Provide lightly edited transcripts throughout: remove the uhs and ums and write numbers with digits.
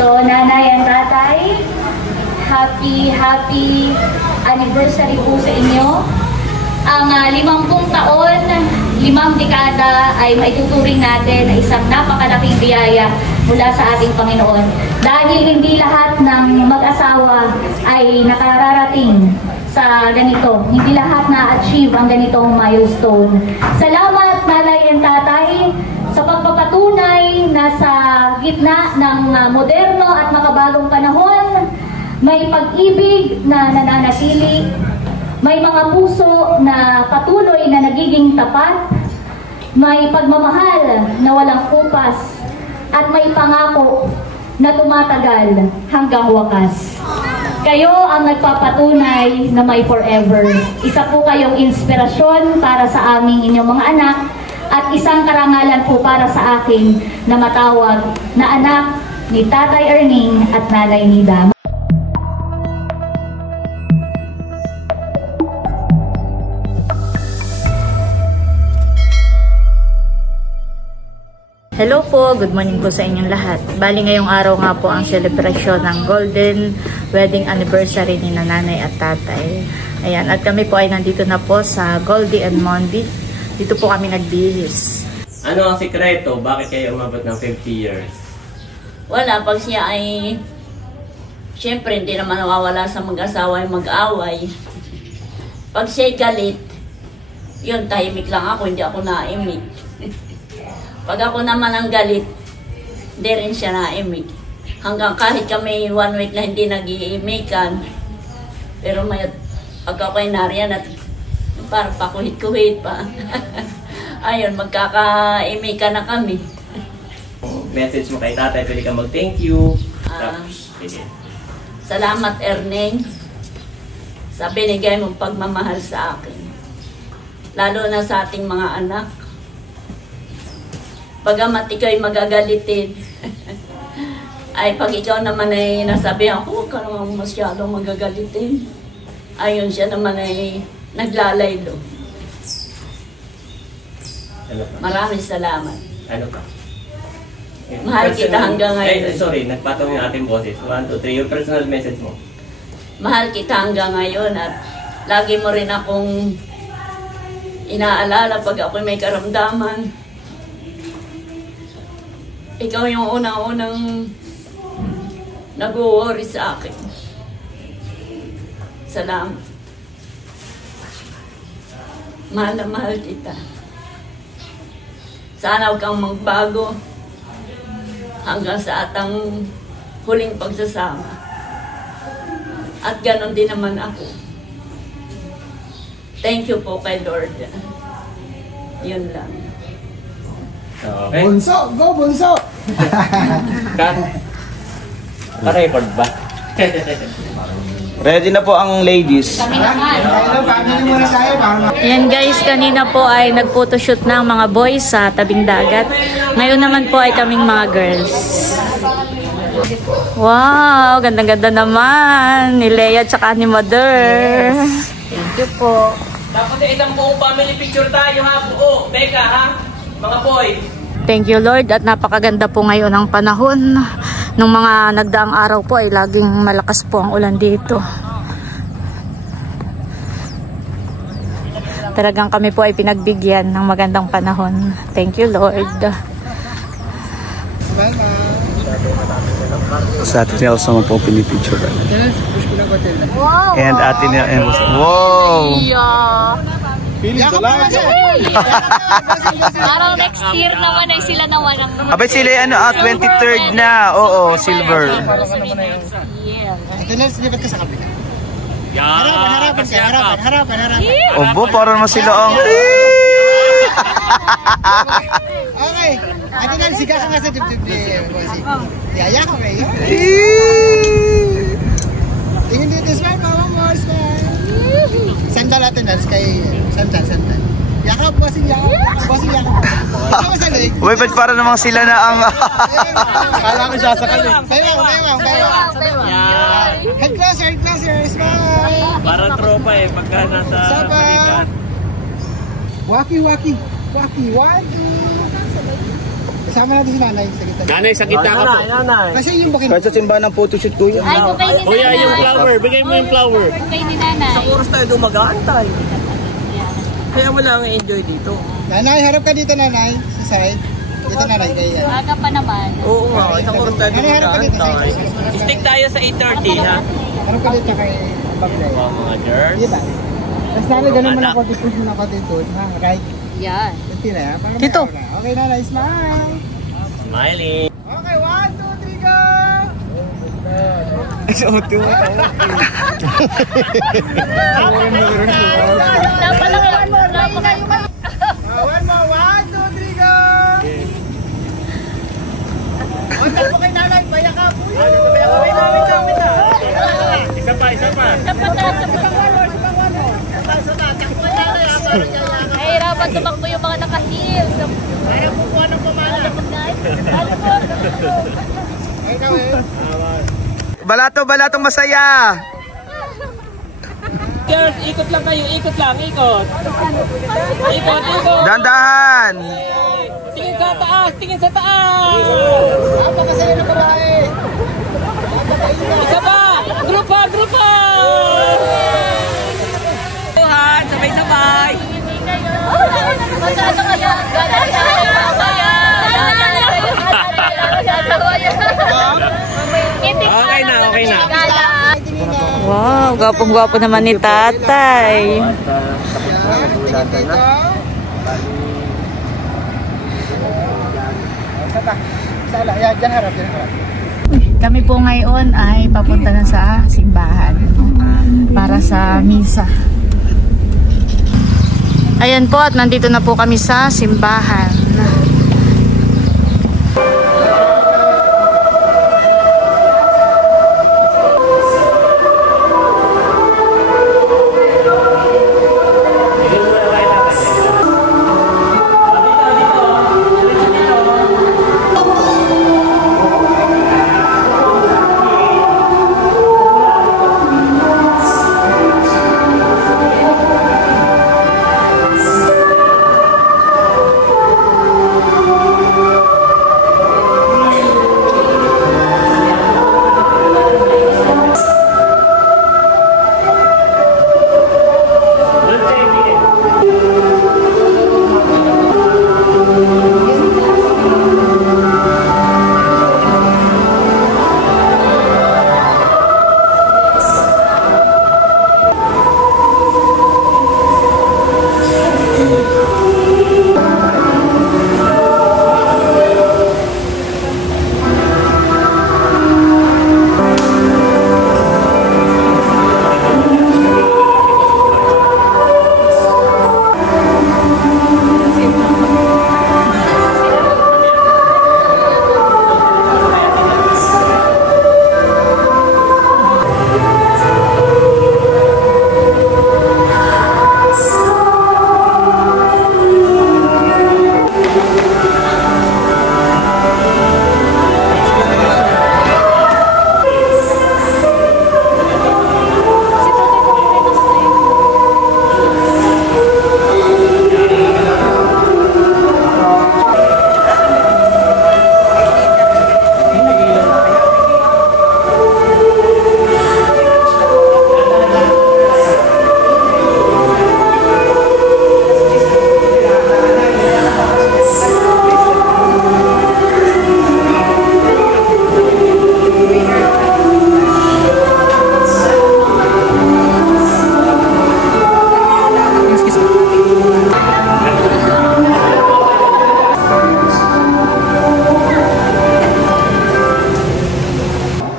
So, nanay and tatay, happy anniversary po sa inyo. Ang 50 taon, 5 dekada ay maituturing natin na isang napakalaking biyaya mula sa ating Panginoon. Dahil hindi lahat ng mag-asawa ay nakararating sa ganito. Hindi lahat na-achieve ang ganitong milestone. Salamat, nanay and tatay, sa pagpapatunay na sa gitna ng moderno at makabagong panahon, may pag-ibig na nananatili, may mga puso na patuloy na nagiging tapat, may pagmamahal na walang kupas, at may pangako na tumatagal hanggang wakas. Kayo ang nagpapatunay na may forever. Isa po kayong inspirasyon para sa aming inyong mga anak at isang karangalan po para sa akin na matawag na anak ni Tatay Erning at Nanay Nida. Hello po, good morning po sa inyong lahat. Bali ngayong araw nga po ang selebrasyon ng Golden Wedding Anniversary ni Nanay at Tatay. Ayan, at kami po ay nandito na po sa Goldie and Mondi. Dito po kami nagbihis. Ano ang sikreto? Bakit kayo umabot ng 50 years? Wala, pag siya ay siyempre hindi naman nawawala sa mag-asawa yung mag-away. Pag siya'y galit, yun, tahimik lang ako, hindi ako naimik. Pag ako naman ang galit, hindi rin siya naimik. Hanggang kahit kami 1 week na hindi nag-iimikan, pero may pag ako'y nariyan at parang pakuhit-kuhit pa. Ayun, magkakaimikan na kami. Message mo kay tatay, pwede ka mag-thank you. Salamat, Erneng, sa binigay mong pagmamahal sa akin. Lalo na sa ating mga anak. Bagamat ikaw'y magagalitin, ay pag ikaw naman ay nasabihan ko, huwag ka naman masyadong magagalitin. Ayun, siya naman ay naglalaylo. Ano pa? Maraming salamat. Ano pa? Mahal kita hanggang ngayon. Sorry, nagpatong yung ating boses. 1, 2, 3, yung personal message mo. Mahal kita hanggang ngayon at lagi mo rin akong inaalala pag ako'y may karamdaman. Ikaw yung unang-unang nag-worry sa akin. Salamat. Mahal na mahal kita. Sana huwag kang magbago hanggang sa atang huling pagsasama. At ganon din naman ako. Thank you po kay Lord. Yun lang. Okay. Bunso! Go, bunso! Ka-record ba? Ready na po ang ladies. Ayan guys, kanina po ay nag-photoshoot ng mga boys sa tabing dagat. Ngayon naman po ay kaming mga girls. Wow, ganda-ganda naman ni Leia at ni Mother. Thank you po. Dapat isang buong family picture tayo ha, buo. Becca ha, mga boy. Thank you Lord at napakaganda po ngayon ang panahon. Nung mga nagdaang araw po ay laging malakas po ang ulan dito. Talagang kami po ay pinagbigyan ng magandang panahon. Thank you Lord. Sa atin niya also po pinipicture. And atin niya. Wow! Parang next year naman ay sila na walang... Abay sila 23rd na. Oo, silver. Harapan. Obo, parang mas sila ang... Okay. Ate Nel, siga ka nga sa dibdib ni Bossy. Yaya ka kayo. Tingin dito, smile, mama mo, smile. Sandal Ate Nel, kay sandal. Yakap, Bossy, yakap. Ikaw masalig. Uy, ba't para namang sila na ang... Kala ko siya sa kanya. Baywang. Head closer, smile. Parang tropa eh, pagka nasa balikan. Waki. Isama natin si nanay sa gitna. Nanay, sa kita ka po. Kasi yung bukin. Kahit sa simbahan ng photoshoot kuya. Ay, bukay ni Kuya, nanay. yung flower. Bigay mo yung flower. Bukay ni nanay. Sa oras tayo dumagaan-antay. Kaya mo lang enjoy dito. Nanay, harap ka dito nanay. Sa side. Dito nanay kayo. Aga pa naman. Oo nga, isang oras tayo Nanay, harap ka dito. dumagaan-antay. Stick tayo sa 8:30 ha. Harap ka dito kay Bablay. Mga girls. Diba? Tapos nanay, ganun mo lang konti push mo ng konti doon. Ha, right? Yan. Kunti na ha. Para may Dito. aura. Okay nanay, smile. Smiling. Okay, 1, 2, 3, go! One more, 1, 2, 3, go! Hotel po kay nanay, baya ka po yun! Isa pa. Nahihirapan tumakbo yung mga nakahil. Ayaw po po anong pamala. Ay, ikaw eh. Balatong masaya. Girls, ikot lang kayo. Ikot. Ikot. Dandahan. Tingin sa taas. Napakasaya ng babae. Isa pa. Grupa. Tuhan, sabay-sabay. Magkano kaya? Okay na. Wow, gwapong-gwapo naman ni tatay. Sala, yan, dyan harap. Kami po ngayon ay papunta na sa simbahan para sa misa. Ayan po, at nandito na po kami sa simbahan.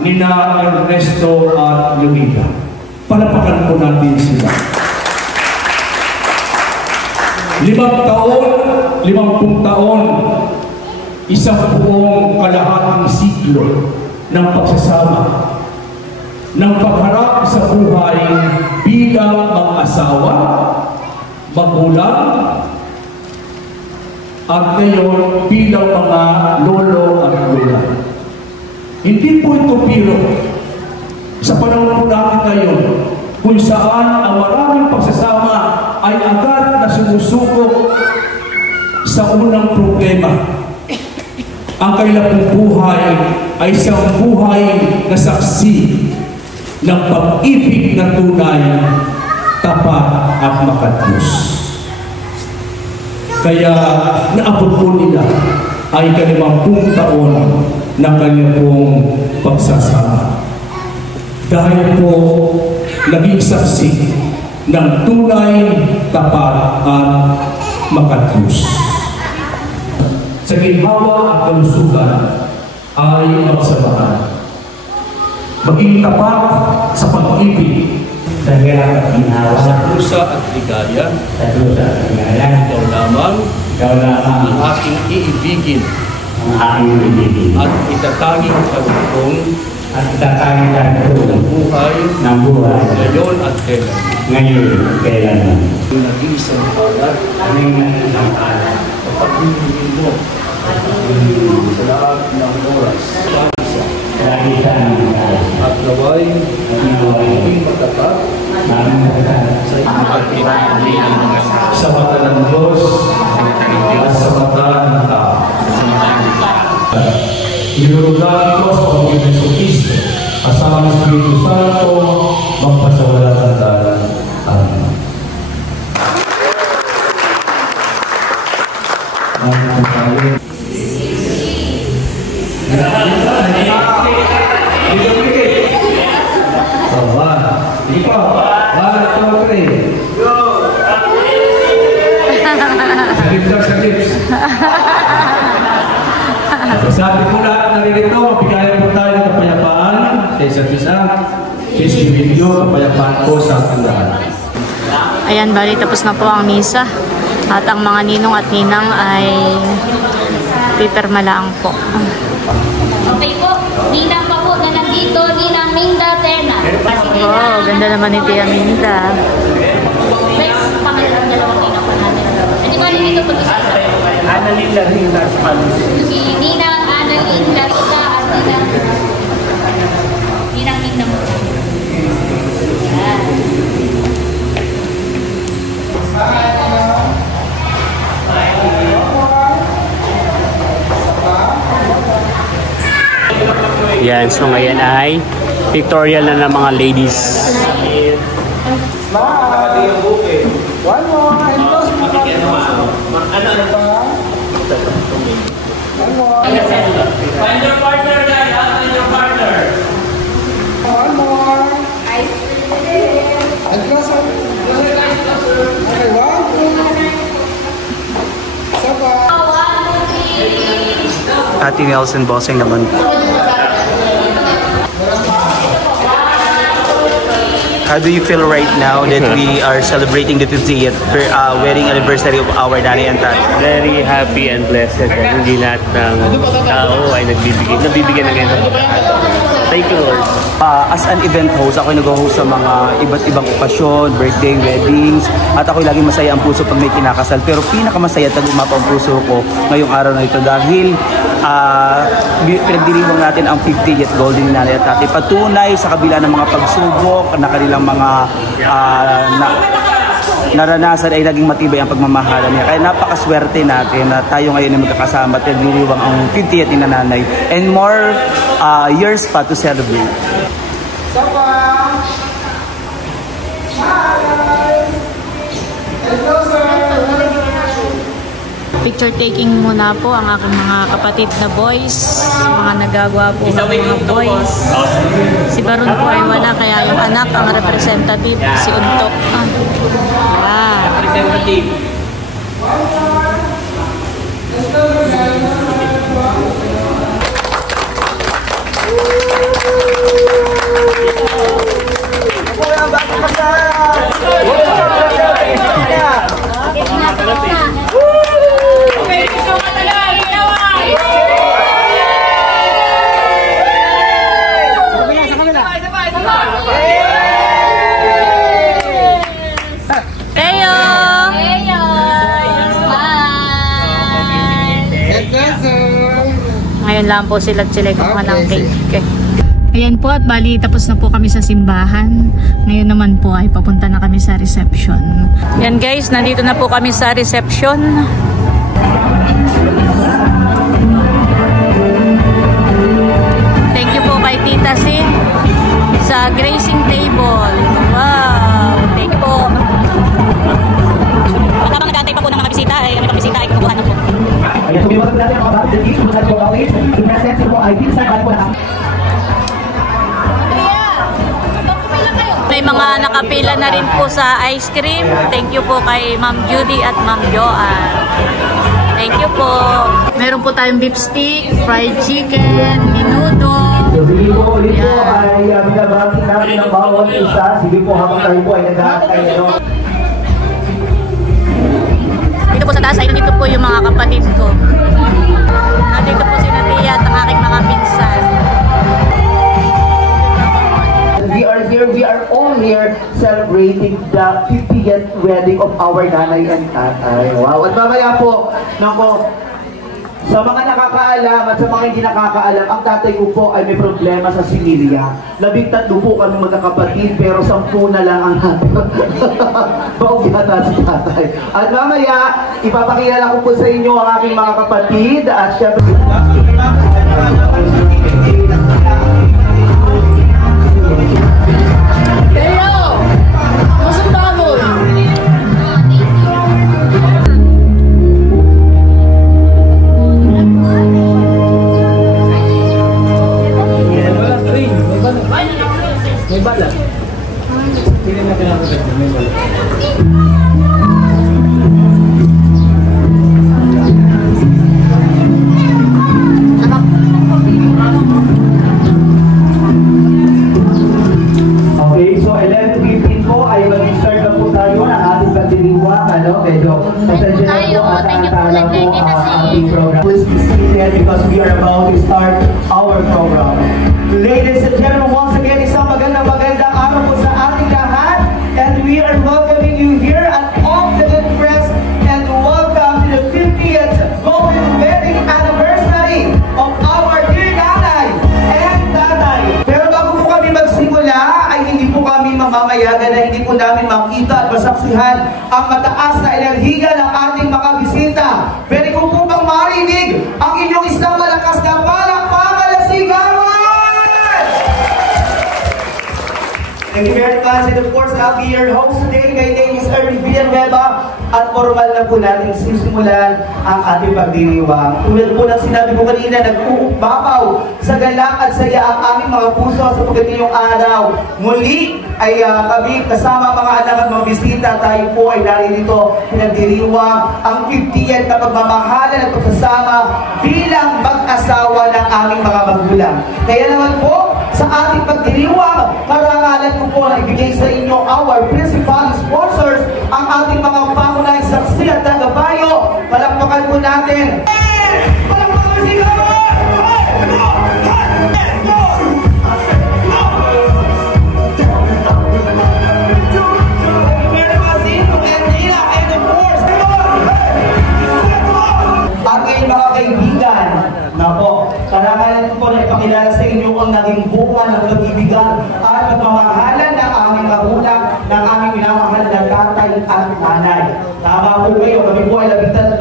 Nina Ernesto at Yumita. Palapakan po natin sila. 50 taon, isang buong kalahating siklo ng pagsasama, ng pagharap sa buhay bilang mag-asawa, magulang, at ngayon bilang mga lolo at lola. Hindi po ito biro sa panahon po natin ngayon kung saan ang maraming pagsasama ay agad na sumusuko sa unang problema. ang kanilang buhay ay isang buhay na saksi ng pag-ibig na tunay, tapat at makatapos. Kaya naabot po nila ay 50 taon ng kanilang pagsasama. Dahil po naging saksi ng tunay, tapat at makatapos. Sa ginhawa at kalusugan ay magsamahan. Maging tapat sa pag-ibig, sa hirap at ginhawa, sa pusa at ligaya, sa dusa at ligaya, ikaw lamang ang aking iibigin ang aking ibigin, at itatanging kalugtong at itatanging kalugtong ng buhay, ngayon at kailanman. Yung nag-iisang palat, kapag hindi mo sa lahat ng oras, at naway maging matapat sa mata ng Diyos at sa mata ng tao. Inurugan ko sa Panginoon Jesucristo kasama ng Espiritu Santo magpasawalan ng dalan. Amen. Sabi po lahat naririto, mabigayan po tayo ng kapayapaan sa isa't isa. Please give you kapayapaan po sa ating lahat. Ayan, bali tapos na po ang misa. At ang mga ninong at ninang ay pipirmalaang po. Okay po, ninang pa po na nandito, Ninang Minda Tena. Oh, ganda naman ni Tia Minda. Next, pangalan dalawang ninang pa natin. Di ba nandito po isa? Annalyn Larita Si Ninang Annalyn Larita at Ninang Minda mo. Yan. Yan, so ngayon ay pictorial na ng mga ladies. One more. And close mo. Find your partner, guys. Find your partner. One more. And close up. Okay, 1, 2. Saba. Ate Nelson Bossing naman. How do you feel right now that we are celebrating the 50th wedding anniversary of our nanay and tatay? Very happy and blessed na hindi lahat ng tao ay nabibigyan ng ganito. Thank you, Lord. As an event host, ako nag-host sa mga iba't ibang okasyon, birthday, weddings, at ako'y laging masaya ang puso pag may kinakasal. Pero pinakamasaya at nag-umapa ang puso ko ngayong araw na ito dahil pinagdiriwang natin ang 50th Golden Nanay at Tatay. Patunay sa kabila ng mga pagsubok na kanilang mga naranasan ay naging matibay ang pagmamahalan niya. Kaya napakaswerte natin na tayo ngayon ay magkakasama at nagdiriwang ang 50th ni Nanay and more years pa to celebrate. Picture taking muna po ang aking mga kapatid na boys, mga nagagawa po ng mga boys. Si Baron po ay wala, kaya yung anak ang representative, si Untok. Representative. Ngayon lang po sila kumuha ng cake. Ayan po, at bali tapos na po kami sa simbahan. Ngayon naman po ay papunta na kami sa reception. Yan guys, nandito na po kami sa reception. natin si po ay pinsan at po na. May mga nakapila na rin po sa ice cream. Thank you po kay Ma'am Judy at Ma'am Joanne. Thank you po. Meron po tayong beef stick, fried chicken, menudo. So sige po ulit po ay binabati namin ang bawat isa. Sige po habang tayo po ay nag-aakay. Dito po sa taas ay nandito po yung mga kapatid ko. Nandito po si Natia at ang aking mga pinsan. We are all here celebrating the 50th wedding of our nanay and tatay. Wow! At mamaya po, nako, sa mga nakakaalam at sa mga hindi nakakaalam, ang tatay ko po ay may problema sa similya. 13 po kami magkakapatid, pero 10 na lang ang baog yata si tatay. At mamaya, ipapakilala ko po sa inyo ang aking mga kapatid at syempre... May bala. Hindi na pinapagod. May bala. Okay, so 11:15 po ay mag-start na po tayo ng ating pagdiriwang. Medyo pasensya na po at antala po ang ating program. Please be seated because we are about to start our program. Ladies and gentlemen, once again, isang magandang araw po sa ating lahat. And we are welcoming you here at Optimum Press and welcome to the 50th Golden Wedding Anniversary of our dear nanay and tatay. Pero bago po kami magsimula, ay hindi po kami mamamayagan na hindi po namin makita at masaksihan ang mataas na enerhiya ng ating mga bisita. Pwede ko po bang marinig ang inyong isang malakas na palakpakan na sigawan? Thank you very much, and of course, I'll be your host today. My name is Ernie Villanueva, at formal na po natin sisimulan ang ating pagdiriwang. Tulad po ng sinabi ko kanina, nag-uupapaw sa galak at saya ang aming mga puso sa pagdating araw. Muli ay kami kasama mga anak at mga bisita, tayo po ay naririto pinagdiriwang ang 50th na pagmamahalan at pagsasama bilang mag-asawa ng aming mga magulang. Kaya naman po, sa ating pagdiriwang, karangalan ko po na ibigay sa inyo our principal sponsors, ang ating mga pangunahing saksi at tagapayo. Palakpakan po natin. Palakpakan si at ngayon mga kaibigan, nako, karangalan ko po na ipakilala sa inyo ang naging bunga ng pag-ibigan at pagmamahalan ng aming magulang, ng aming minamahal na tatay at nanay. Tama po kayo, kami po ay 13,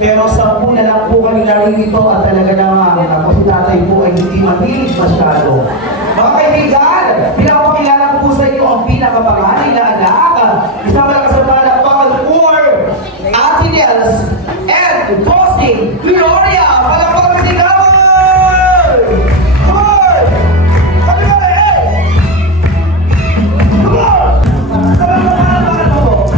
pero 10 na lang po kami naririto at talaga naman, ako si tatay po ay hindi mahilig masyado. Mga kaibigan, pinapakilala ko po sa inyo ang pinakapanganay na anak, isang malakas na palakpakan for Ate Nels and Bossing Gloria. Palakpakan si Gawin! Come on! Come on! Come on! Palakpakan mo!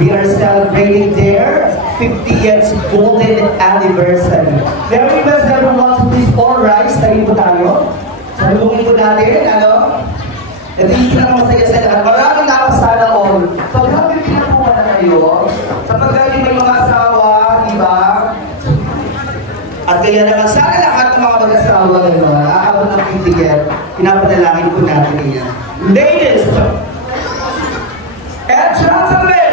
We are celebrating their 50th golden anniversary. Very best everyone to please all rise. Tayo po tayo. Salubungin po natin, ano? Ito yung pinakamasaya sa lahat. Maraming nakasala all. Pag happy pinakuha na kayo, sapagkat may mga asawa, di ba? At kaya naman sana lahat ng mga mag-asawa gano'n, aabot ng 50th, pinapanalangin po natin yan. Ladies and gentlemen,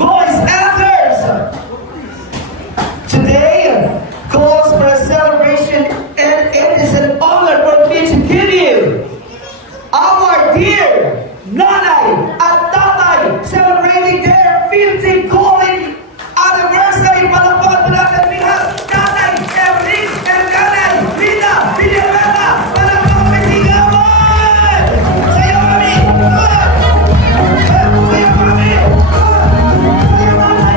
boys and girls, today calls for a celebration, and it is an honor for me to give you our dear Nanay at Tatay celebrating their 50th golden anniversary. Palakpakan po natin lahat. Tatay Erling and Nanay Nida Villanueva. Palakpakan po sigawan! Sayo kami! Sayo kami! Sayo Nanay!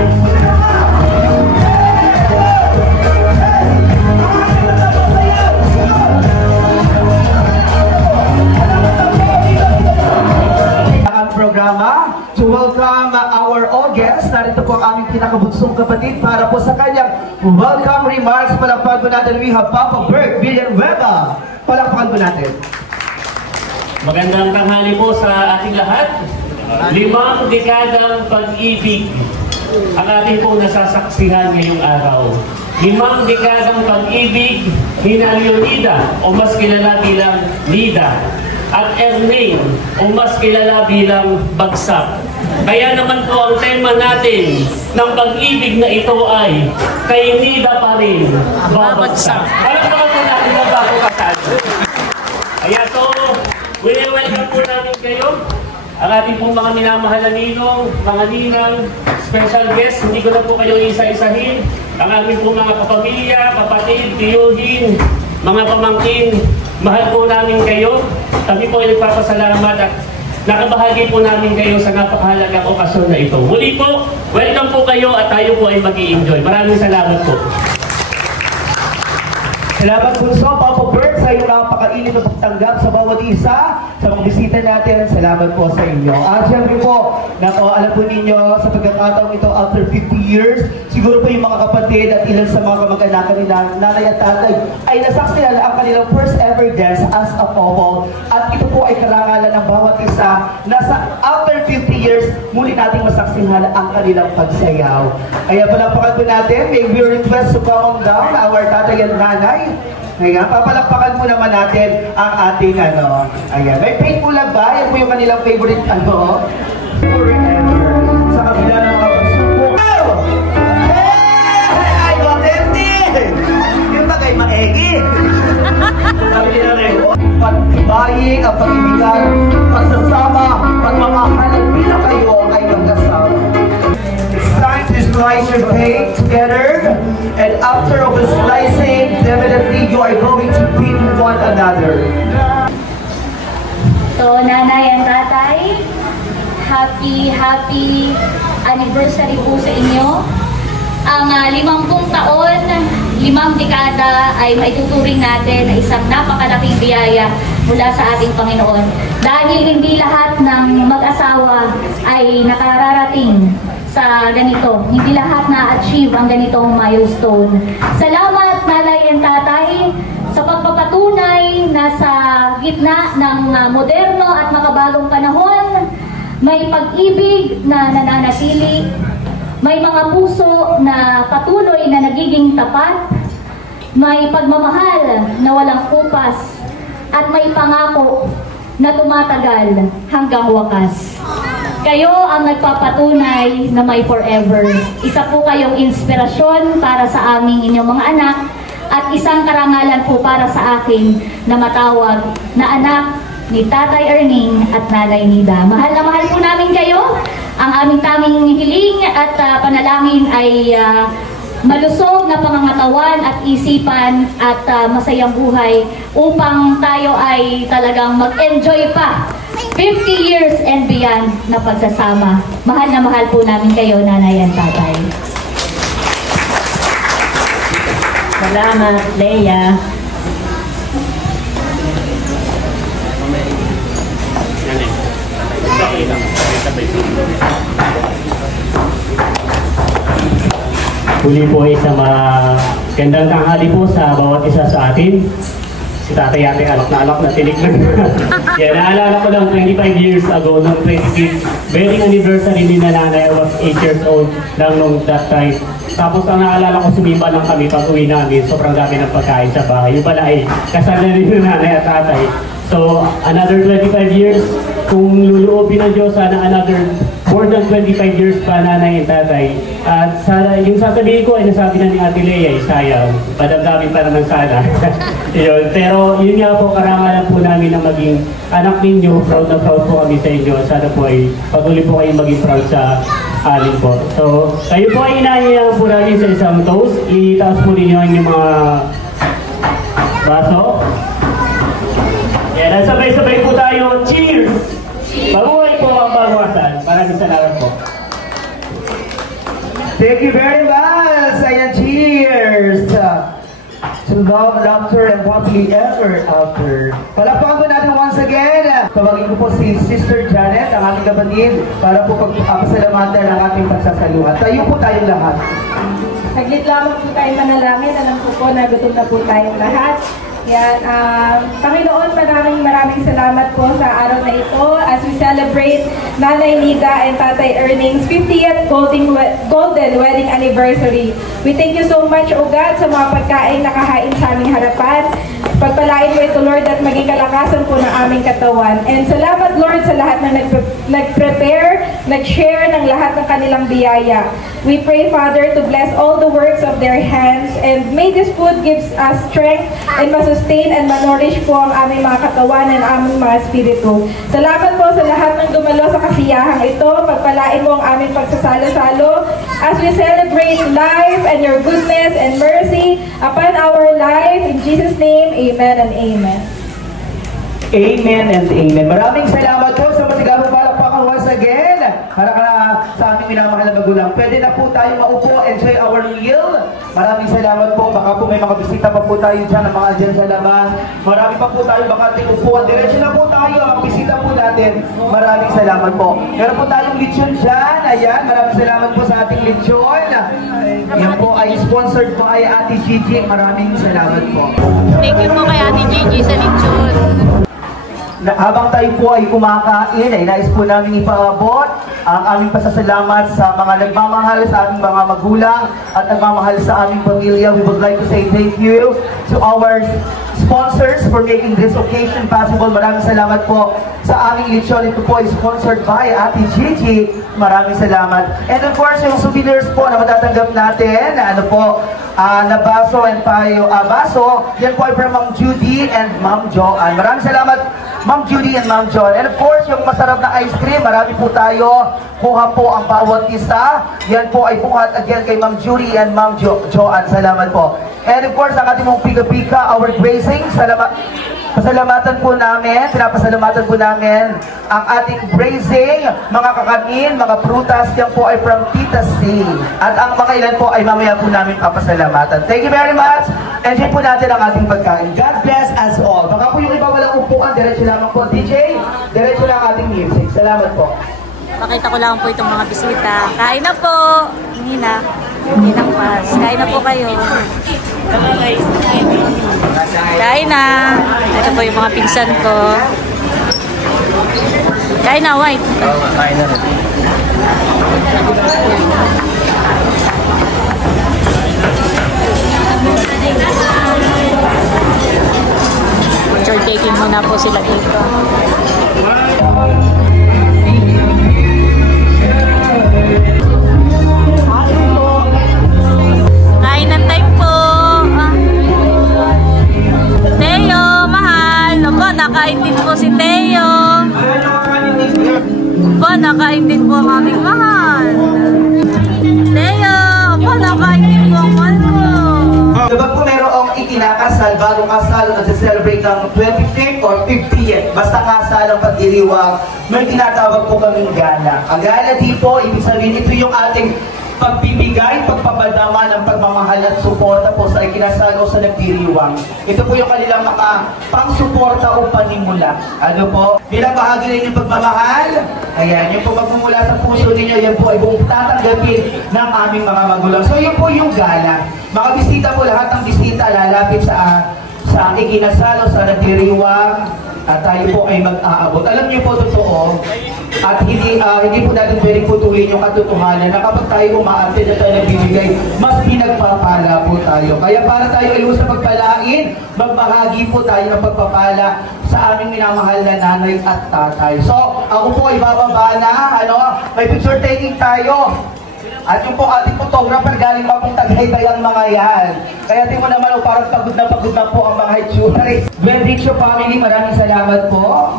Programa to welcome our all guests. Narito po ang aming pinakabunsong kapatid para po sa kanyang welcome remarks. Palakpakan po natin. We have Papa Bert Villanueva. Palakpakan po natin. Magandang tanghali po sa ating lahat. 5 dekadang pag-ibig ang ating pong nasasaksihan ngayong araw. 5 dekadang pag-ibig ni Leonida o mas kilala bilang Nida at Erling o mas kilala bilang Bagsak. Kaya naman po ang tema natin ng pag-ibig na ito ay kay Nida pa rin babagsak. Palakpakan po natin ang bago kasal. Kaya so, welcome po namin kayo. Ang ating pong mga minamahal na ninong, mga ninang, special guests, hindi ko na po kayo isa-isahin. Ang aming pong mga kapamilya, kapatid, tiyuhin, mga pamangkin, mahal po namin kayo. Kami po ay nagpapasalamat at nakabahagi po namin kayo sa napakahalagang okasyon na ito. Muli po, welcome po kayo at tayo po ay mag-i-enjoy. Maraming salamat po. Salamat po sa Papa Bert sa iyong napakainit na pagtanggap sa bawat isa sa mga bisita natin. Salamat po sa inyo. At syempre po, alam po ninyo sa pagkakataong ito after 50 years, siguro po yung mga kapatid at ilan sa mga kamag-anakan ni nanay at tatay ay nasaksihan ang kanilang first ever dance as a couple. At ito po ay karangalan ng bawat isa na sa after 50 years, muli nating masaksihan ang kanilang pagsayaw. Kaya palakpakan po natin, may we request to come on down our tatay at nanay. Ngayon, papalakpakan po naman natin ang ating ayan. May faithful love ba? Yan po yung kanilang favorite forever. Sa kabila ng mga pagsubok. Hey! Ay, authentic! Yung bagay maegi. Sabi nila rin, pagtibayin ang pag-ibigan, pagsasama, pagmamahalan bilang kayo ay magkasama. It's time to slice your cake together, and after over slicing, definitely you are going to beat one another. So, nanay and tatay, happy anniversary po sa inyo. Ang 50 taon, 5 dekada ay maituturing natin na isang napakalaking biyaya mula sa ating Panginoon. Dahil hindi lahat ng mag-asawa ay nakararating sa ganito. Hindi lahat na-achieve ang ganitong milestone. Salamat, nanay and tatay, sa pagpapatunay na sa gitna ng moderno at makabagong panahon, may pag-ibig na nananatili, may mga puso na patuloy na nagiging tapat, may pagmamahal na walang kupas, at may pangako na tumatagal hanggang wakas. Kayo ang nagpapatunay na may forever. Isa po kayong inspirasyon para sa aming inyong mga anak at isang karangalan po para sa akin na matawag na anak ni Tatay Erning at Nanay Nida. Mahal na mahal po namin kayo. Ang aming taming hiling at panalangin ay malusog na pangangatawan at isipan at masayang buhay upang tayo ay talagang mag-enjoy pa 50 years and beyond na pagsasama. Mahal na mahal po namin kayo, nanay and tatay. Salamat, Leia. Sabay. Muli po isang magandang tanghali po sa bawat isa sa atin. Si tatay ate alak na tinignan. Yan, naalala ko lang 25 years ago, noong 26th wedding anniversary ni nanay. I was 8 years old lang nung that time. Tapos ang naalala ko, sumimba lang kami pag uwi namin. Sobrang dami ng pagkain sa bahay. Yung pala ay kasal na rin yung nanay at tatay. So, another 25 years, kung luluobin ng Diyos, sana another more than 25 years pa nanay and tatay. At yung sasabihin ko ay nasabi na ni Ate Lea, sayang, padamdamin pa naman sana. Yun. Pero yun nga po, karangalan po namin na maging anak ninyo. Proud na proud po kami sa inyo. Sana po ay patuloy po kayong maging proud sa amin po. So, kayo po ay inaayaan po namin sa isang toast. Itaas po ninyo ang inyong mga baso. Yan, sabay-sabay po tayo. Cheers! Mabuhay po ang bawasan. Maraming salamat po. Thank you very much! Ayan, cheers! To love, laughter, and happily ever after. Palakpakan po natin once again. Tawagin ko po si Sister Janet, ang ating kapatid, para po pagpasalamatan ang ating pagsasaluhan. Tayo po tayong lahat. Saglit lamang po tayong manalangin. Alam ko po na gutom na po tayong lahat. Yan, Panginoon, maraming salamat po sa araw na ito as we celebrate Nanay Nida and Tatay Erning's 50th golden wedding anniversary. We thank you so much, O God, sa mga pagkain nakahain sa aming harapan. Pagpalain mo ito, Lord, at maging kalakasan po ng aming katawan. And salamat, Lord, sa lahat na nag-prepare, nag-share ng lahat ng kanilang biyaya. We pray, Father, to bless all the works of their hands, and may this food gives us strength and masustain and manourish po ang aming mga katawan and aming mga espiritu. Salamat po sa lahat ng dumalo sa kasiyahang ito. Pagpalain mo ang aming pagsasalo-salo as we celebrate life and your goodness and mercy upon our life. In Jesus' name, amen and amen. Amen and amen. Maraming salamat po sa masigabong palakpakan once again. Para ka na sa aming minamahal na magulang. Pwede na po tayo maupo, enjoy our meal. Maraming salamat po. Baka po may mga bisita pa po tayo dyan, ang mga dyan sa labas. Marami pa po tayo, baka ating upuan. Diretso na po tayo, ang bisita po natin. Maraming salamat po. Meron po tayong lechon dyan. Ayan, maraming salamat po sa ating lechon. Yan po ay sponsored po ay Ate Gigi. Maraming salamat po. Thank you po kay Ate Gigi sa lechon. Habang tayo po ay kumakain, ay nais po namin ipaabot ang aming pasasalamat sa mga nagmamahal sa aming mga magulang at nagmamahal sa aming pamilya. We would like to say thank you to our sponsors for making this occasion possible. Maraming salamat po sa aming lechon. Ito po ay sponsored by Ate Gigi. Maraming salamat. And of course, yung souvenirs po na matatanggap natin, na baso and tayo, baso, yan po ay from Ma'am Judy and Ma'am Joanne. Maraming salamat, Ma'am Judy and Ma'am John. And of course, yung masarap na ice cream, marami po tayo. Kuha po ang bawat isa. Yan po ay buhat again kay Ma'am Judy and Ma'am Joanne. Salamat po. And of course, ang ating mong pika-pika, our bracing. Pasalamatan po namin, pinapasalamatan po namin ang ating bracing, mga kakanin, mga prutas. Yan po ay from Tita C. At ang mga ilan po ay mamaya po namin papasalamatan. Thank you very much. Enjoy po natin ang ating pagkain. God bless us all. Baka po yung iba walang upuan, diretso lamang po. DJ, diretso lang ang ating music. Salamat po. Pakita ko lang po itong mga bisita. Kain na po! Hinina. Hinang pas. Kain na po kayo. Kain na. Ito po yung mga pinsan ko. Kain na, White. Kain na rin. Picture taking muna po sila dito. Kainan time po. Teo, mahal. Opo, nakain din po si Teo. Opo, nakain din po ang aming mahal. Teo, opo, nakain din po ang mahal ko. Diba po merong ikinakasal, bagong kasal, nag-celebrate ng 25th or 50th, basta kasal ang pagdiriwang, may tinatawag po kaming gala. Ang gala di po, ibig sabihin, ito yung ating pagbibigay, pagpapadama ng pagmamahal at suporta po sa ikinasal o sa nagdiriwang. Ito po yung kanilang pang-suporta o panimula. Ano po? Bilang bahagi rin yung pagmamahal, ayan, yung po magmumula sa puso ninyo, yan po ay buong tatanggapin ng aming mga magulang. So yun po yung gala. Mga bisita po, lahat ng bisita lalapit sa ikinasal o sa nagdiriwang. At tayo po ay mag-aabot. Alam niyo po totoo, at hindi po natin pwedeng putulin yung katotohanan na kapag tayo umaatid at tayo nagbibigay, mas pinagpapala po tayo. Kaya para tayo ay sa pagpalain, magbahagi po tayo ng pagpapala sa aming minamahal na nanay at tatay. So, ako po ay bababa na, may picture taking tayo. At yung po ating photographer galing pa pong Tagaytay ang mga yan. Kaya tingnan mo naman, parang pagod na po ang mga itsura. Benediction family, maraming salamat po.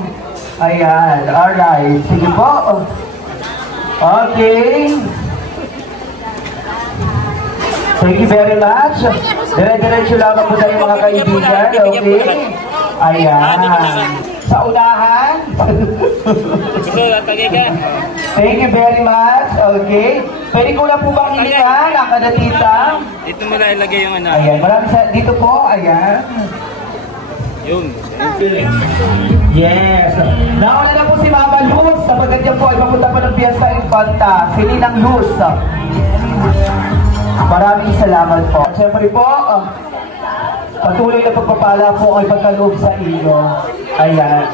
Ayan, alright. Sige po. Okay. Thank you very much. Dire-diretso lamang po tayo mga kaibigan. Okay. Ayan. Sa unahan. Thank you very much. Okay. Pwede ko lang po bang hiningan ang kadatita? Dito mo na ilagay yung ano. Ayan. Dito po. Ayan. Yun. Yes. Nauna na po si Mama Luz. Sapagkat yan po ay papunta pa ng Fiesta Infanta. Si Ninang Luz. Maraming salamat po. At syempre po, patuloy na pagpapala po ay pagkaloob sa iyo. Ayan.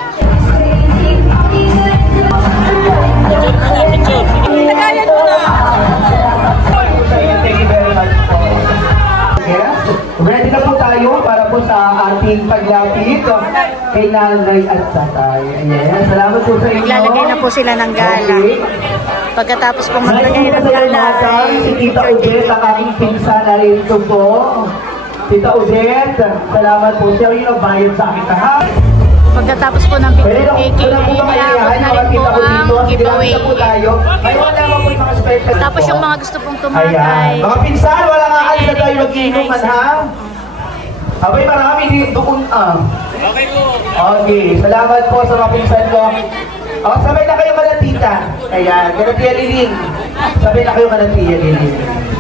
Tagayan mo na! Thank you very much po. Yes. Ready na po tayo para po sa ating paglapit kay nanay at tatay. Ayan. Salamat po sa inyo. Naglalagay na po sila ng gala. Okay. Pagkatapos po maglagay ng gala, si Tita Odette, ang aking pinsan na rin ito po. Tita Odette, salamat po. Siya yung nagbayad sa akin kahap. Pagkatapos po ng picture taking, ay inaabot na rin po ang giveaway. Tapos yung mga gusto pong tumakay. Mga pinsan, wala nga alis na tayo mag-inuman ha? Abay, marami doon Okay po. Okay, salamat po sa mga pinsan ko. Sabay na kayo malatita. Ayan, Kanatia Liling. Sabay na kayo Kanatia Liling.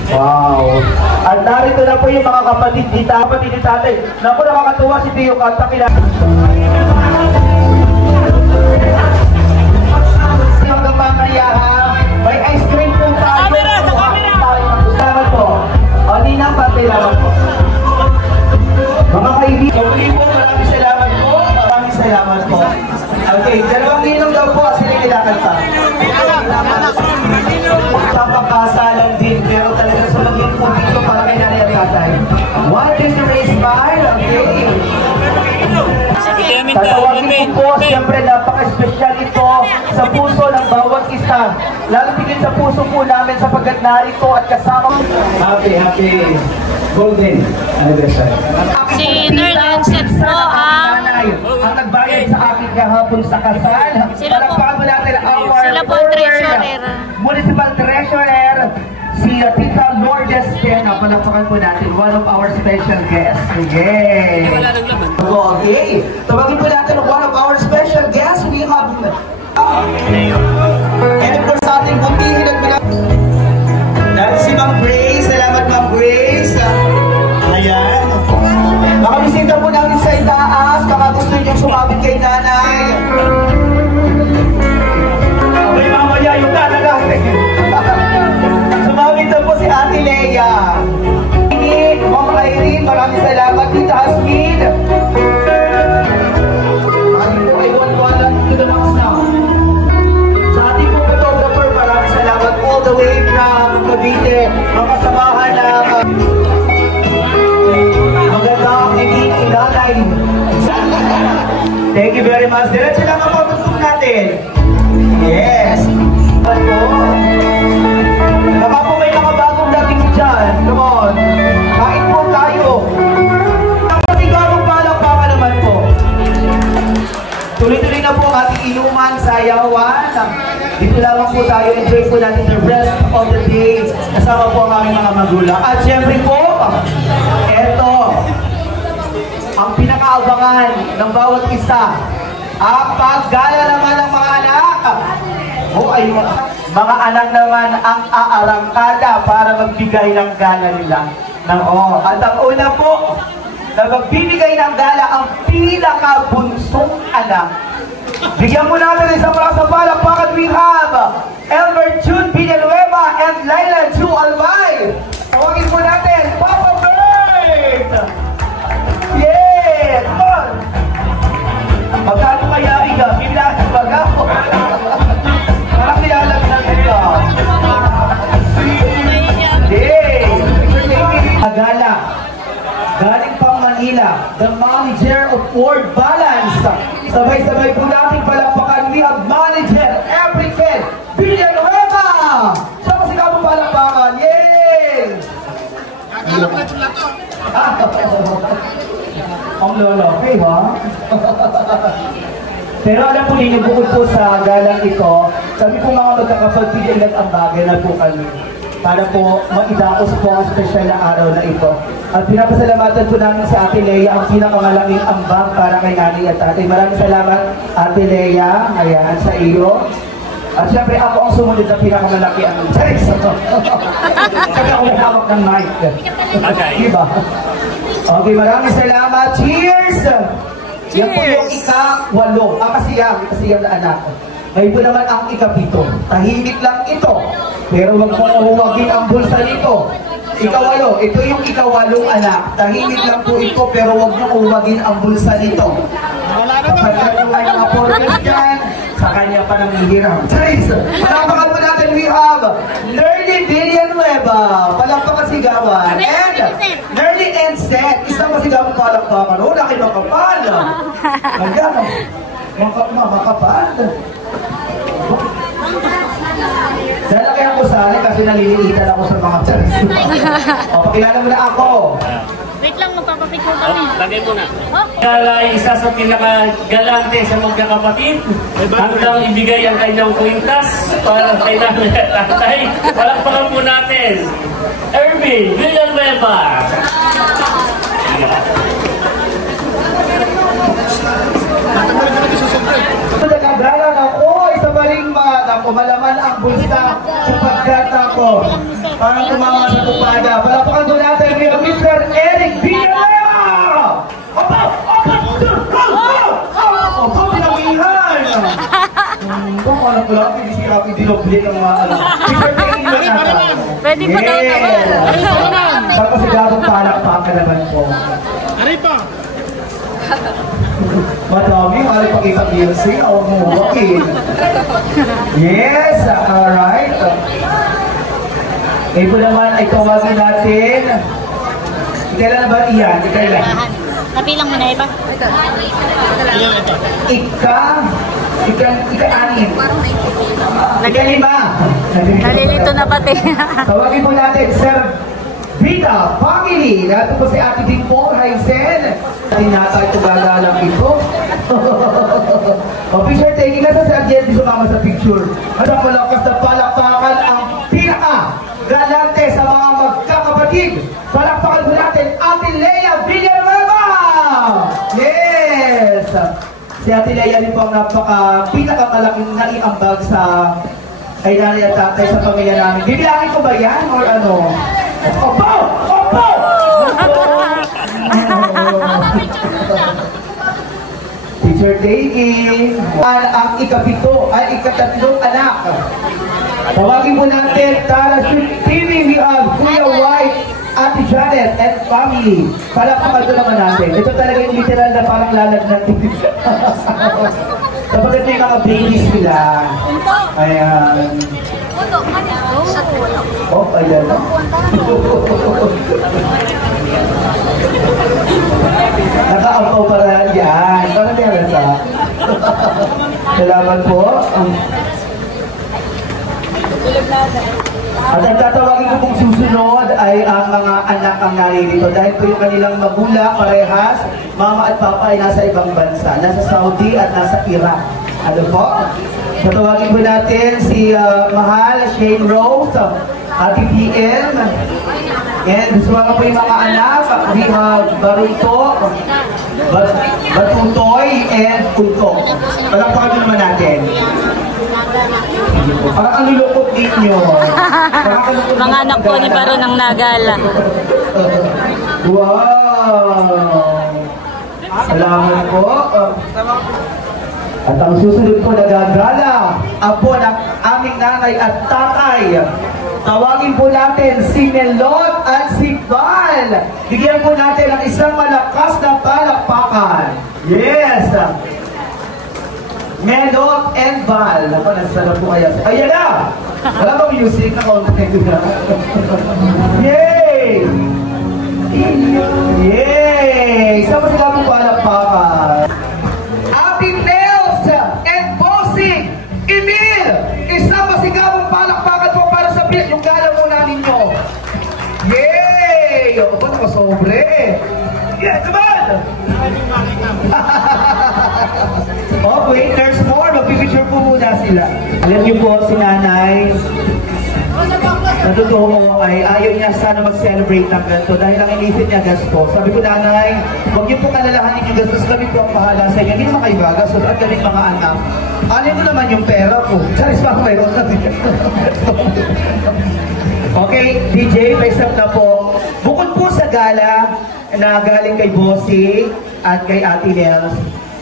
Wow. At narito na po yung mga kapatid ni tatay. Naku, nakakatuwa si Tio Kata. Hanggang mamaya ha, may ice cream po tayo. Sa camera! Salamat po. O, Ninang, salamat po. Mga kaibigan, maraming salamat po. Maraming salamat po. Okay, dalawang ninong daw po, sila kailangan pa. Papakasalan din, pero talaga sa maging po dito para kay nanay at tatay. One thing to raise by, okay. Tatawagin po, siyempre napaka-special ito sa puso ng bawat isa. Lalo tigit sa puso po namin sapagkat narito at kasama. Happy Golden Anniversary. Si Nerlan Set po ang nagbayad sa akin kahapon sa kasal. Sila po treasurer. Municipal Treasurer, si Tita Lourdes Pena. Palapakan po natin, one of our special guests. Yay! Okay. Tawagin po natin one of our special guests. We have... And of course, sa ating butihin at natin si Ma'am Grace. Salamat, Ma'am Grace. Ayan. Makabisita po namin sa itaas. Baka gusto nyo sumabit kay nanay. Okay, mamaya yung nanay. Sumabit na po si Ate Lea. Ma'am Irene, maraming salamat. Tita Asmin. Ating po ay one-one dito na mga staff. Sa ating po photographer, maraming salamat all the way from Cavite. Mga kasamahan ng magandang nanay. Thank you very much. Diretso lang ang pagtutok natin. Yes. Baka po may mga bagong dating dyan. Come on. Kain po tayo. Matigabong palakpakan naman po. Tuloy-tuloy na po ang ating inuman sa yawan. Dito lamang po tayo. Enjoy po natin the rest of the day. Kasama po ang aming mga magulang. At syempre po, eto, ang pinakaabangan ng bawat isa. Ang paggala naman ng mga anak. O ay mga anak naman ang aarangkada para magbigay ng gala nila. At ang una po na magbibigay ng gala ang pinakabunsong anak. Bigyan mo natin isang maraming palakpakan. We have Elmer June Villanueva and Laila Ju Albay. Tawagin po natin, Papa Bird! Yeah! Come on! Magkano kaya iga? Bilang magapo. Parang nilalag na ito. Yay! Agala. Galing pang Manila, the manager of Ford Balance. Sabay-sabay po natin palakpakan. We have manager African Villanueva. Siya kasi ka po palakpakan. Yay! Ang lolo, okay ba? Pero alam po ninyo, bukod po sa galang ito, sabi po mga magkakapagpililan ang bagay na po kami para po maidaos po ang special na araw na ito. At pinapasalamatan po namin sa Ate Leia ang pinakamalaking ambag para kay nanay at tatay. Maraming salamat, Ate Leia. Ayan, sa iyo. At syempre ako ang sumunod na pinakamalaki ang Charis. Kaya ako hawak ng mic. Okay. Diba? Okay, maraming salamat. Cheers! Yan po yung ika-8. Kasiyang na anak. Ngayon po naman ang ika-7. Tahimik lang ito. Pero wag mong uhuwagin ang bulsa nito. Ika-8. Ito yung ika-8 anak. Tahimik lang po ito, pero wag mong uhuwagin ang bulsa nito. Kapag kayo ay mga portals dyan, sa kanya pa nang hihiram. Charis! Palakpakan po natin, we have Nerly Villanueva. Palakpakan sigawan. And Nerly and Seth. Isang masigawan palakpakan. Oh, laki makapal. Hanggang. Makapal. Dahil kaya ako sali kasi naliliitan ako sa mga Charis. O, pakilala mo na ako. Wait lang, magpapapicture kami. Lagay mo na. Kala isa sa pinakagalante sa magkakapatid. Hanggang ibigay ang kanyang kwintas para kay nanay at tatay. Palakpakan po natin. Ervin Villanueva. Nagkagalan ako, isa pa rin malaman ang bulsa sapagkat ako parang tumama sa tupada. Palapakan ko natin ni Mr. Eric Villanueva! Opo! Opo! Pinawihan! Kung ano ko lang, hindi siya piniloblit ang mga ano. Pwede pa daw naman. Tapos sigabong palakpakan naman po. Ari pa! Madami, mali pakita DLC, o muwakin. Yes, alright. Ito naman ay tawagin natin. Ikailan na ba iyan? Ikailan? Napilang mo na iba? Ika-anin. Ika-5. Nalilito na pati. Tawagin po natin, Sir Vida Family. Nato po si Ate Dimpo, Haisen. Tinata ito gagalang ito. O, picture taking. Nasa si Adyen, di sumama sa picture. At ang malakas na palakpakan ang pinaka-galante sa mga magkakapatid. Palakpakan po natin, Ate Leia Villanueva! Yes! Si Ate Leia din po ang pinaka-malaking naiambag sa kay nanay at tatay sa pamilya namin. Bibilangin ko ba yan? Or ano? Opo! Opo! Teacher taking. Ang ika-7 ay ika-3 anak. Tawagin mo natin, Tara TV, we have Kuya White, Ate Janet, and family. Palakpakan ito naman natin. Ito talaga yung literal na parang lalagnat. Kapag ito yung mga babies sila. Ayan. Oh, ayan. Nakaampaw para yan. Parang meron sa. Salamat po. At ang tatawagin ko pong susunod ay ang mga anak ang naririto. Dahil po yung kanilang magulang, parehas, mama at papa ay nasa ibang bansa. Nasa Saudi at nasa Iraq. Ano po? Tatawagin po natin si Mahal, Shane Rose, Ate PM, and sumama po yung mga anak. We have Baruto, Batutoy, and Kunto. Palakpakan naman natin. Parang ang lulukot ninyo. Mga anak po ni Baro ng Nagala. Wow! Salamat po. At ang susunod po na gagala, apo ng aming nanay at tatay. Tawagin po natin si Melot at si Val. Bigyan po natin ng isang malakas na palakpakan. Yes! Melot and Val. Ako, nasasarap po kaya. Ayan na! Wala bang music na content na? Yay! Yay! Isang masigabong palakpakan. Ate Nels and Bossing Emil! Isang masigabong palakpakan po para sa yung gala muna ninyo. Yay! O, ba nakasobre? Yeah, come on! Oh, wait, there's more. Magpipicture po muna sila. Alam niyo po, si nanay, na totoo ay ayaw niya sana mag-celebrate ng ganito dahil ang inisip niya gasto. Sabi ko, nanay, huwag niyo po kalalahanin yung gastos. Kami po ang bahala sa inyo. Hindi naman kayo gagastos at galing mga anak. Ano ko naman yung pera ko? Charis pa kayo. Okay, DJ, next up na po. Bukod po sa gala na galing kay Bossy at kay Ate Nels,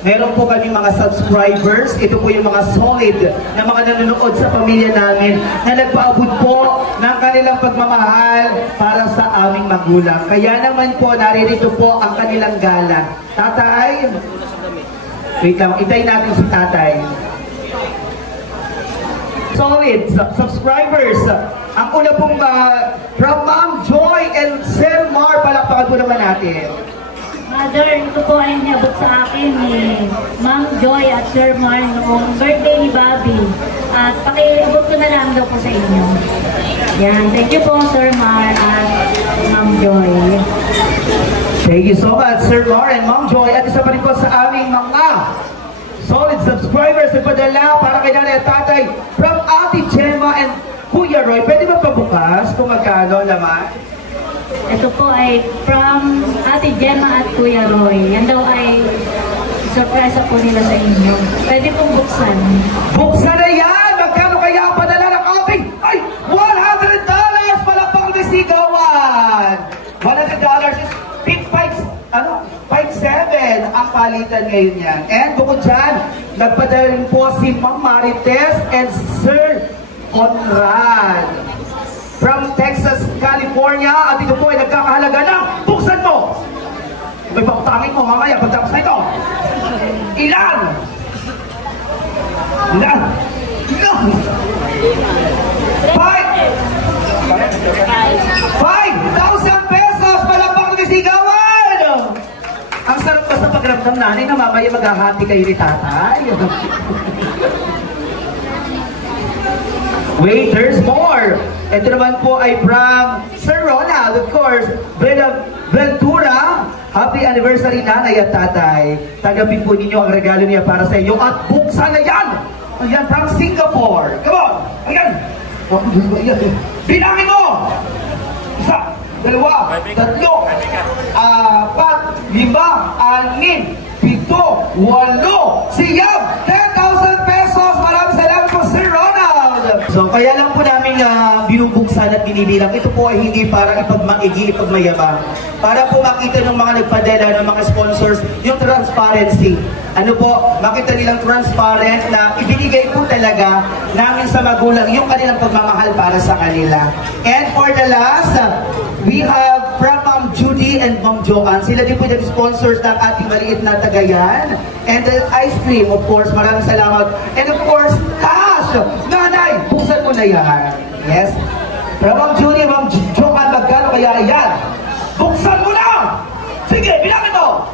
meron po kami mga subscribers. Ito po yung mga solid na mga nanonood sa pamilya namin na nagpaabot po ng kanilang pagmamahal para sa aming magulang. Kaya naman po, naririto po ang kanilang gala. Tatay, wait lang, itayin natin si tatay. Solid subscribers. Ang una pong from Ma'am Joy and Sir Mar, palakpakan po naman natin. Mother, ito po ay niabot sa akin ni Ma'am Joy at Sir Mar noong birthday ni Bobby. At pakiabot ko na lang daw po sa inyo. Yan, thank you po Sir Mar at Ma'am Joy. Thank you so much Sir Mar and Ma'am Joy. At isa pa rin po sa aming mga solid subscribers na padala para kay nanay at tatay from Ate Gemma and Kuya Roy. Pwede ba pabukas kung magkano naman? Ito po ay from Ate Gemma at Kuya Roy. Yan daw ay surprise po nila sa inyo. Pwede pong buksan. Buksan na yan! Magkano kaya ang padala ng ating? Ay! $100! Palakpak na sigawan! $100 is 5.7 ang palitan ngayon yan. And bukod dyan, nagpadala rin po si Ma'am Marites and Sir Conrad from Texas, California. At ito po ay nagkakahalaga ng buksan mo! May pautangin mo mamaya pagtapos na ito. Ilan? Ilan? Ilan? 5,000 pesos! Palakpak na sigawan! Ang sarap ba sa pagramdam nanay na mamaya maghahati kayo ni tatay? Wait, there's more! Ito naman po ay from Sir Ronald, of course, Ventura. Happy anniversary nanay at tatay. Tanggapin po ninyo ang regalo niya para sa inyo at buksan na yan! Ayan, from Singapore. Come on! Ayan! Bilangin mo! Isa, dalawa, tatlo, apat, lima, anim, pito, walo, siyam, 10,000 pesos! Maraming salamat po, Sir Ronald! So, kaya lang po namin binubuksan at binibilang. Ito po ay hindi para ipagmaigi, ipagmayabang. Para po makita ng mga nagpadala, ng mga sponsors, yung transparency. Ano po, makita nilang transparent na ibinigay po talaga namin sa magulang yung kanilang pagmamahal para sa kanila. And for the last, we have from Ma'am Judy and Ma'am Joanne. Sila din po yung sponsors ng ating maliit na Tagayan. And the ice cream, of course, maraming salamat. And of course, cash! Nanay, buksan mo na yan. Yes? From Ma'am Judy, Ma'am Joanne, magkano kaya yan? Buksan mo na! Sige, bilangin mo!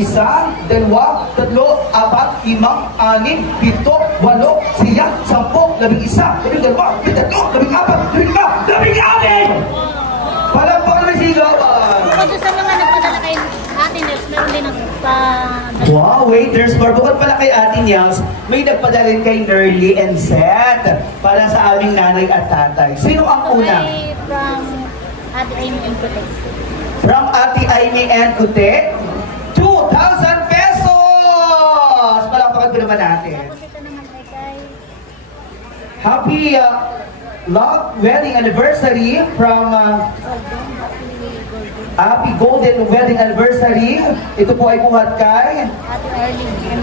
Isa, dalawa, tatlo, apat, lima, anim, pito, walo, siya, 10, 11, 12, 13, 14, 15, 16! Palakpak na sigawan! Bukod sa mga nagpadala kay Ate Nels, meron din nagpa... Wow, wait, there's more. Bukod pala kay Ate Nels, may nagpadala rin kay Nerly and Seth para sa aming nanay at tatay. Sino ang una? From Ate Amy and Kute. From Ate Amy and Kute? 2,000 pesos! Palakpakan ko naman natin. Tapos ito naman ay kay happy love wedding anniversary from happy golden wedding anniversary. Ito po ay buhat kay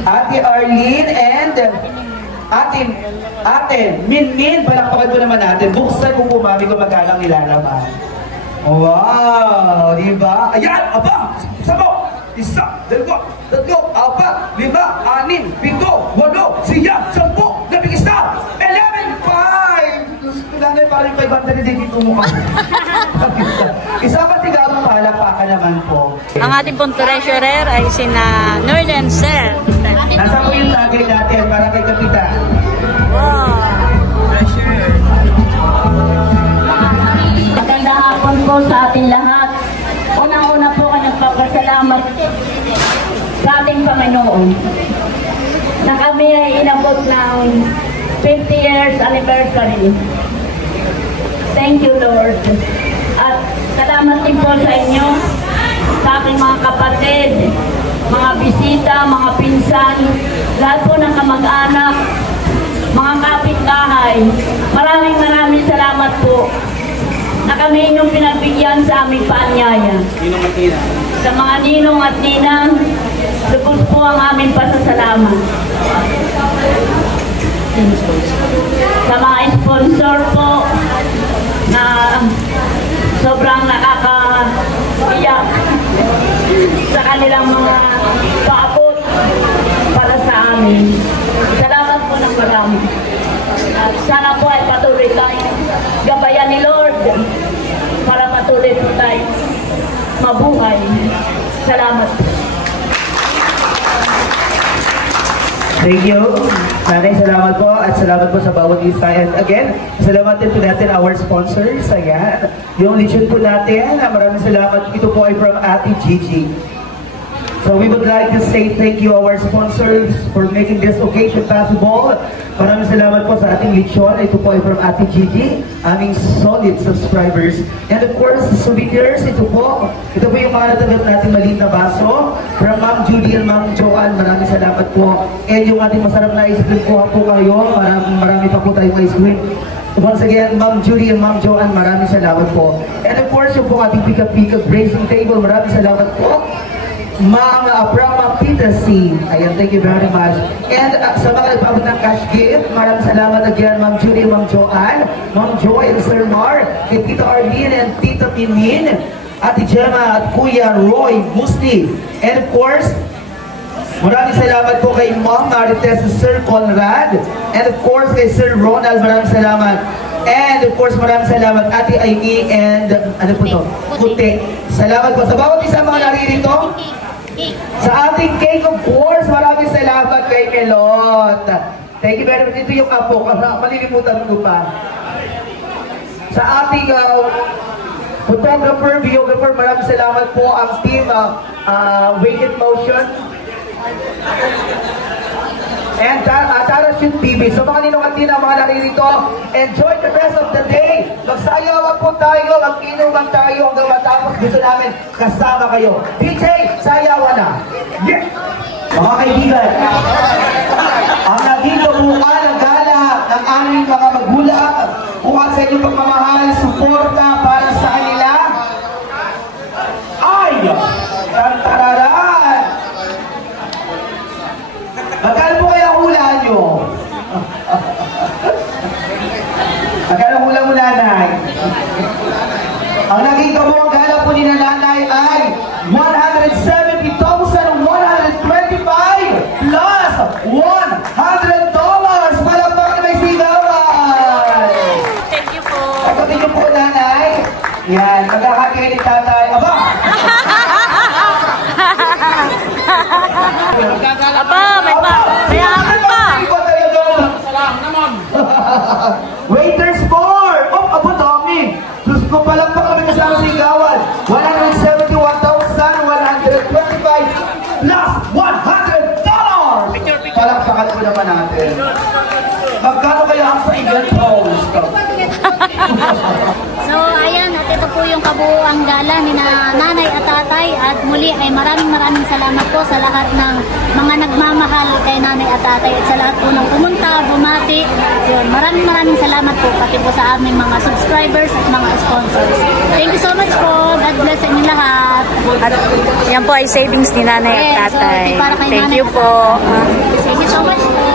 Ate Arlene and Ate Minmin. Palakpakan po naman natin. Buksan po po mami kung magkalang nilalaman. Wow! Diba? Ayan! Aba! Sabaw! Isa, dalawa, tatlo, apat, lima, anim, pito, walo, siya, 10, 11, 5! Nanay parang 500 dito mo ka. Isa pa sigaro palakpakan naman po. Ang ating pong treasurer ay sina Northern Sir. Nasa po yung tagay natin para kay Kapitan. Wow! Treasurer. Magandang hapon po sa ating lahat. Unang-una po ka nagpapasalamat sa ating Panginoon na kami ay inabot ng 50 years anniversary. Thank you, Lord. At salamat din po sa inyo, sa aking mga kapatid, mga bisita, mga pinsan, lahat po ng kamag-anak, mga kapitbahay. Maraming salamat po na kami inyong pinagbigyan sa aming paanyaya. Sa mga ninong at ninang, lubos po ang aming pasasalamat. Sa mga sponsor po na sobrang nakakaiyak sa kanilang mga paabot para sa amin. Salamat po ng marami. At sana po ay patuloy tayong gabayan ni Lord para patuloy po tayo mabuhay. Salamat po. Thank you. Maraming salamat po at salamat po sa bawat isa. And again, salamat din po natin our sponsors. Ayan. Yung lechon po natin, maraming salamat. Ito po ay from Ate Gigi. So we would like to say thank you our sponsors for making this occasion possible. Maraming salamat po sa ating lechon. Ito po ay from Ate Gigi, aming solid subscribers. And of course, souvenirs, ito po yung mga natanggap natin maliit na baso from Ma'am Judy and Ma'am Joanne. Maraming salamat po. And yung ating masarap na ice cream po kayo. Marami pa po tayong ice cream. Once again, Ma'am Judy and Ma'am Joanne, maraming salamat po. And of course, yung po ating pika-pika grazing table, maraming salamat po. Ma'am Abrama Peter C. Ayan, thank you very much. And sa mga nagpabot ng cash gift, maraming salamat again, Ma'am Judy, Ma'am Joanne, Ma'am Joy and Sir Mar, kay Tita Arlene and Tita Mimin, Ate Gemma at Kuya Roy Musli. And of course, maraming salamat po kay Ma'am Marites and Sir Conrad. And of course, kay Sir Ronald, maraming salamat. And of course, maraming salamat Ate Aimee and ano po to? Puti. Salamat po sa bawat isa mga naririto. Sa ating cake of course, maraming salamat kay Melot. Thank you very much. Ito yung apo, malilimutan ko pa. Sa ating photographer, videographer, maraming salamat po ang team Weighted Motion and Tarashoot TV. So mga ninong at nina, mga naririto, enjoy the rest of the day. Magsayawan po tayo, mag-inuman tayo hanggang matapos. Gusto namin kasama kayo. DJ, sayawan na! Yeah! Mga kaibigan, ang naging kabuuan ng gala ng aming mga magulang, bukas sa inyong pagmamahal, suporta para sa kanila, ay, tantararan! Magkano po kaya hula nyo? Magkano hula mo, nanay? Ang naging kabuuang gala po ni nanay ay 170,125 plus $100! Palakpak na may sigawan! Thank you po. Pagkabi nyo po, nanay. Yan, magkakakilit tatay. Aba! Aba, may hapon pa. Waiters for! Oh, abo dami! Diyos ko, palakpak kami kasama sigawan. 171,125 plus $100! Palakpakan ko naman natin. Magkano kaya ang sa event host? So, ayan, at ito po yung ang kabuuang gala ni nanay at tatay. At muli ay maraming salamat po sa lahat ng mga nagmamahal kay nanay at tatay at sa lahat po ng pumunta, bumati. Yun, maraming salamat po pati po sa aming mga subscribers at mga sponsors. Thank you so much po. God bless sa inyo lahat. At yan po ay savings ni nanay at tatay. So, para kay Thank nanay you po. Thank you so much po.